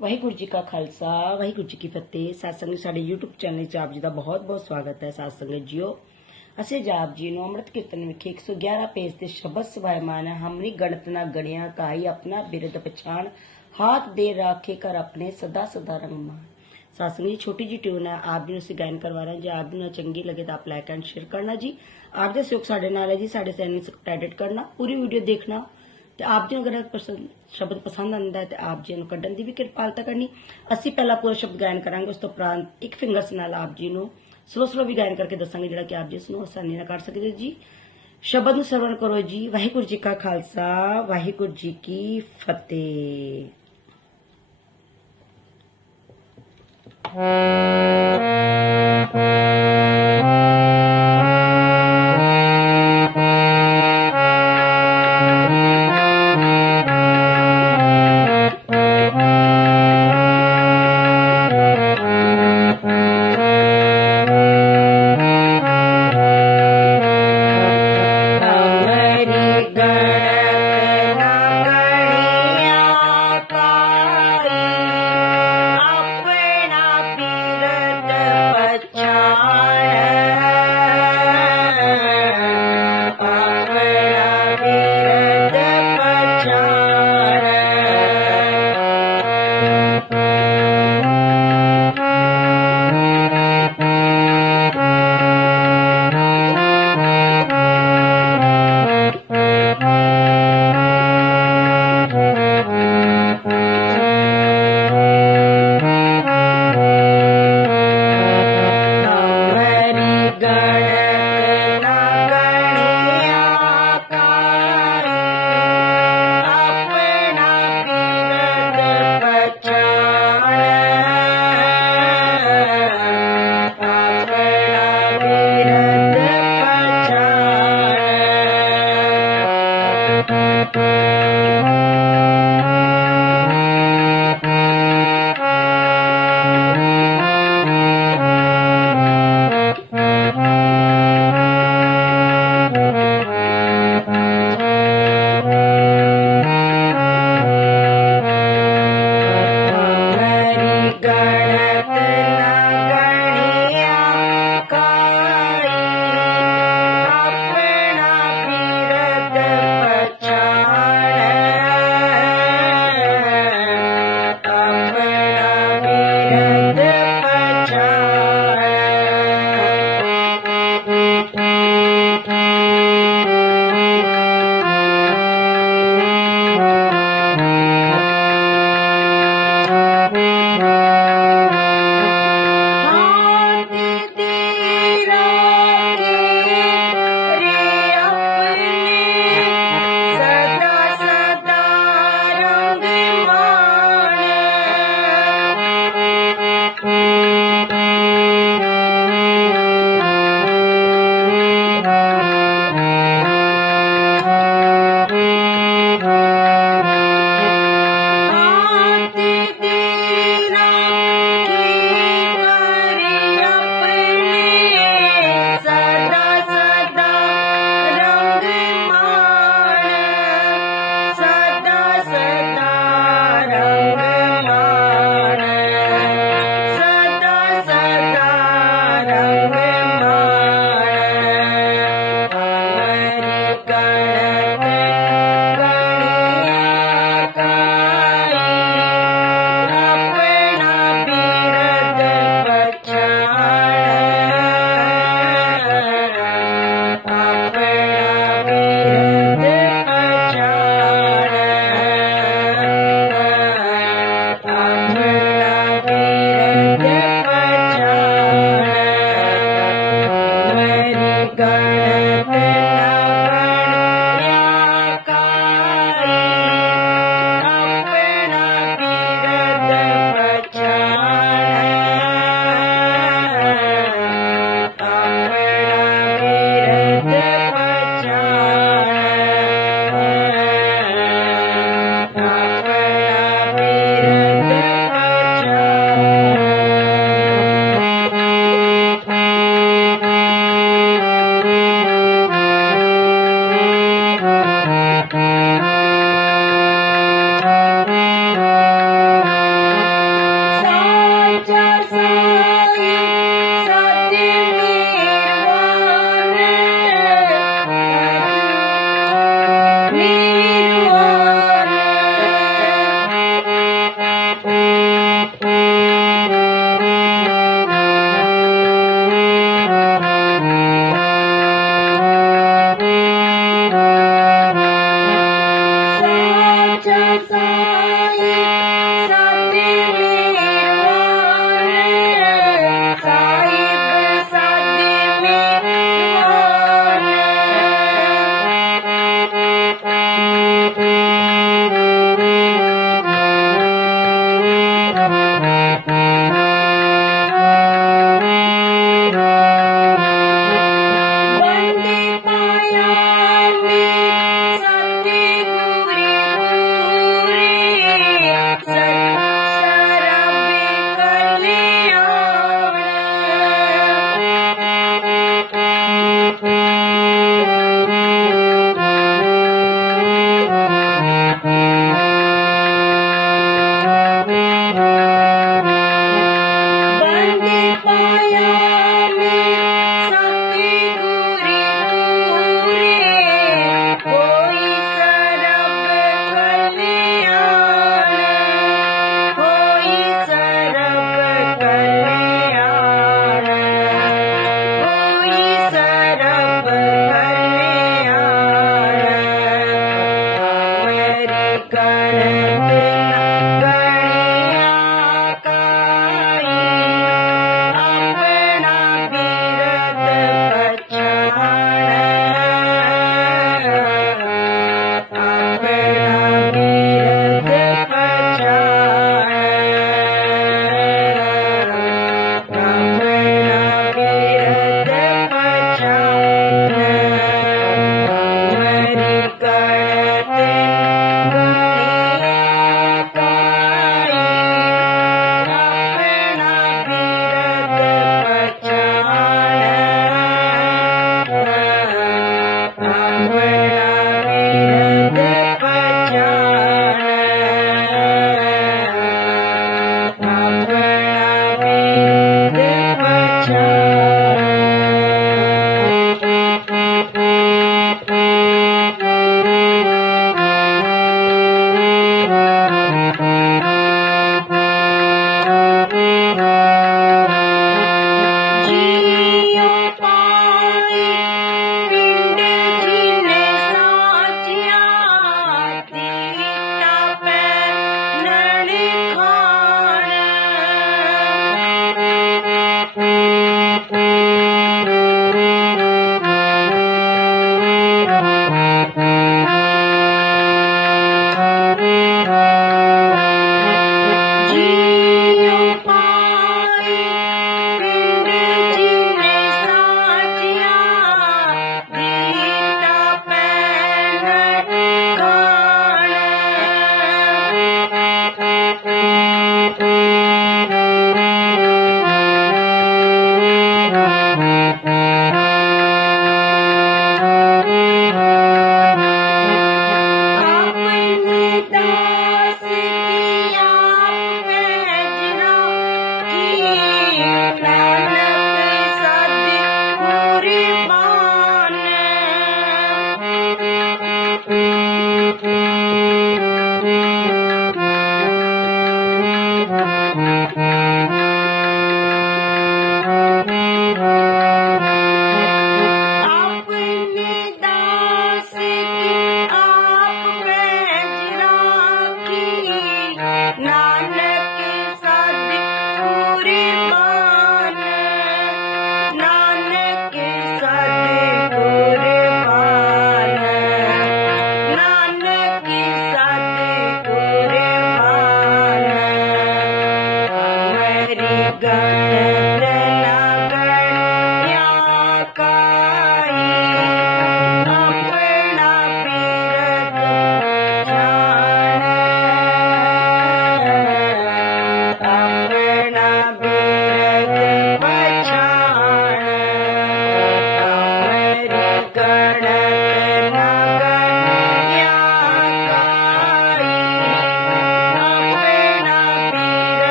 ਵਾਹਿਗੁਰੂ ਜੀ ਕਾ ਖਾਲਸਾ, ਵਾਹਿਗੁਰੂ ਜੀ ਕੀ ਫਤਿਹ। ਸਾਸੰਗ ਸਾਡੇ YouTube channel 'ਚ ਆਪ ਜੀ ਦਾ ਬਹੁਤ-ਬਹੁਤ ਸਵਾਗਤ ਹੈ। ਸਾਸੰਗ ਜੀਓ, ਅਸੀਂ ਜਾਪ ਜੀ ਨੂੰ ਅੰਮ੍ਰਿਤ ਕੀਰਤਨ ਵਿਖੇ 111 ਪੇਜ ਤੇ ਸ਼ਬਦ ਸਵਾਇਮਾਨ ਹਮਰੀ ਗਣਤ ਨਾ ਗਣਿਆ ਕਾਈ ਆਪਣਾ ਬਿਰਦ ਪਛਾਣ, ਹਾਥ ਦੇ ਰਾਖੇ ਕਰ ਆਪਣੇ ਸਦਾ ਸਦਾ ਰੰਗਮਾਨ ਸਾਸੰਗ ਜੀ, ਛੋਟੀ ਜੀ ਟਿਊਨ ਹੈ, ਆਪ ਜੀ ਨੂੰ ਅਸੀਂ ਗਾਇਨ ਕਰਵਾ ਰਹੇ ਹਾਂ। ਜੇ ਆਪ ਜੀ ਨੂੰ ਚੰਗੀ ਲੱਗੇ ਤਾਂ ਆਪ ਲਾਈਕ ਐਂਡ ਸ਼ੇਅਰ ਕਰਨਾ ਜੀ। ਆਪ ਦੇ ਸਹਿਯੋਗ ਸਾਡੇ ਨਾਲ ਹੈ ਜੀ, ਸਾਡੇ ਚੈਨਲ ਨੂੰ ਸਬਸਕ੍ਰਾਈਬ ਕਰਨਾ, ਪੂਰੀ ਵੀਡੀਓ ਦੇਖਣਾ। ਤੇ ਆਪ ਜੀ ਨੂੰ ਅਗਰ ਇਹ ਸ਼ਬਦ ਪਸੰਦ ਆਉਂਦਾ ਹੈ ਤੇ ਆਪ ਜੀ ਨੂੰ ਕੱਢਣ ਦੀ ਵੀ ਕਿਰਪਾਲਤਾ ਕਰਨੀ। ਅਸੀਂ ਪਹਿਲਾਂ ਪੂਰਾ ਸ਼ਬਦ ਗਾਇਨ ਕਰਾਂਗੇ, ਉਸ ਤੋਂ ਉਪਰੰਤ ਇੱਕ ਫਿੰਗਰਸ ਨਾਲ ਆਪ ਜੀ ਨੂੰ ਸਲੋ ਸਲੋ ਵੀ ਗਾਇਨ ਕਰਕੇ ਦੱਸਾਂਗੇ, ਜਿਹੜਾ ਕਿ ਆਪ ਜੀ ਇਸ ਨੂੰ ਆਸਾਨੀ ਨਾਲ ਕਰ ਸਕਦੇ ਹੋ ਜੀ। ਸ਼ਬਦ ਨੂੰ ਸਰਵਣ ਕਰੋ ਜੀ। ਵਾਹਿਗੁਰੂ ਜੀ ਕਾ ਖਾਲਸਾ, ਵਾਹਿਗੁਰੂ ਜੀ ਕੀ ਫਤਿਹ।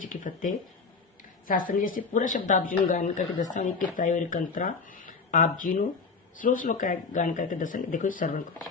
जी की फतेह। शास्त्र जैसे पूरा शब्द आप जी गायन करके दसाने किताई और कंतरा आप जी ने स्लो स्लो गायन करके दसाने देखो श्रवण करो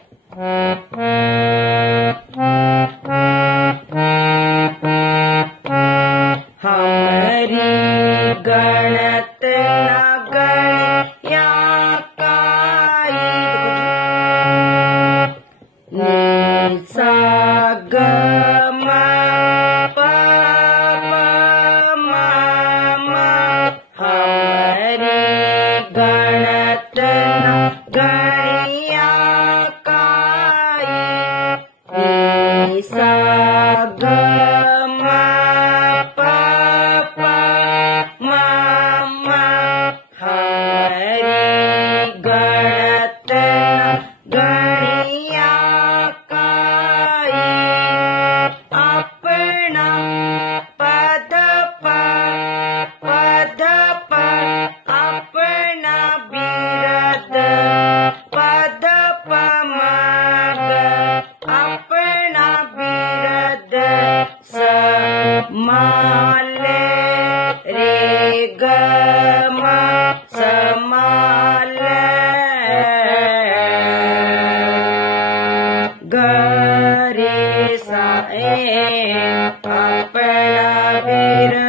Hare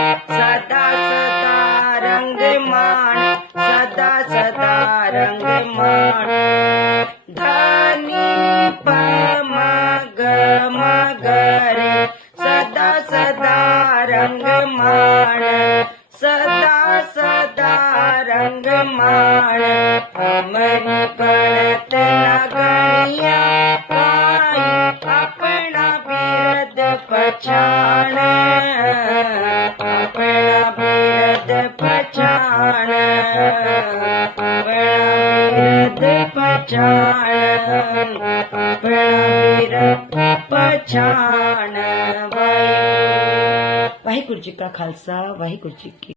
સદા રંગ માણ અમર કરત નગણ્યા પાય આપણા ભેદ પછાણ આપણા ભેદ પછાણ ભેદ પછાણ ભેદ પછાણ ਵਾਹਿਗੁਰੂ ਜੀ ਕਾ ਖਾਲਸਾ ਵਾਹਿਗੁਰੂ ਜੀ ਕੀ